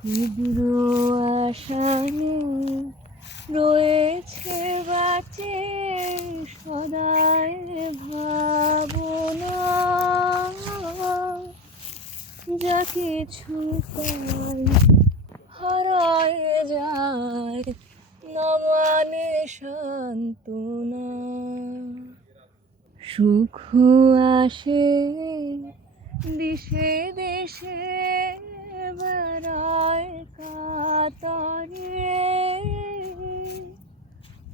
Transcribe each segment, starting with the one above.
ক্ষুদ্র আশানে রয়েছে বাঁচে সদাই ভাবনা, যা কিছু পাই হারায় যায় না মানে সান্ত্বনা। সুখ আসে দেশে দেশে বেড়ায় কাতারে,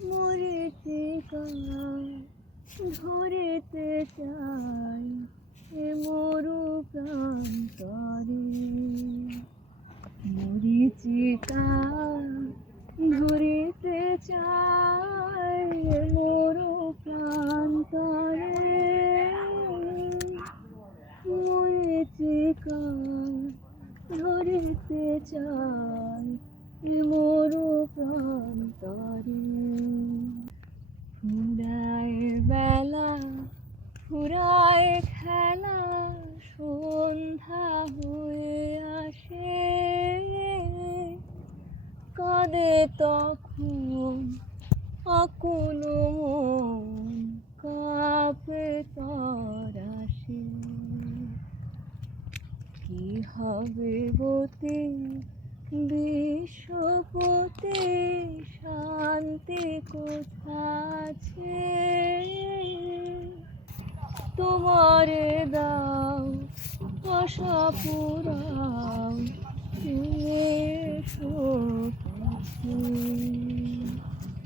মরিতে কায় ধরিতে চাই এ মরু প্রান্তরে। মরিচিকা ধরিতে চাই এ মরু প্রান্তরে, মরিচিকা ধরিতে চাই এ মরু প্রান্তরে। ফুরায় বেলা ফুরায় খেলা সন্ধ্যা হয়ে আসে, কাঁদে তখন আকুল মন কাঁপে তরাসে। কি হবে গতি বিশ্বপতি, শান্তি কোথাছে তোমারে দাও আশা পুরাও তুমি এসো কাছে।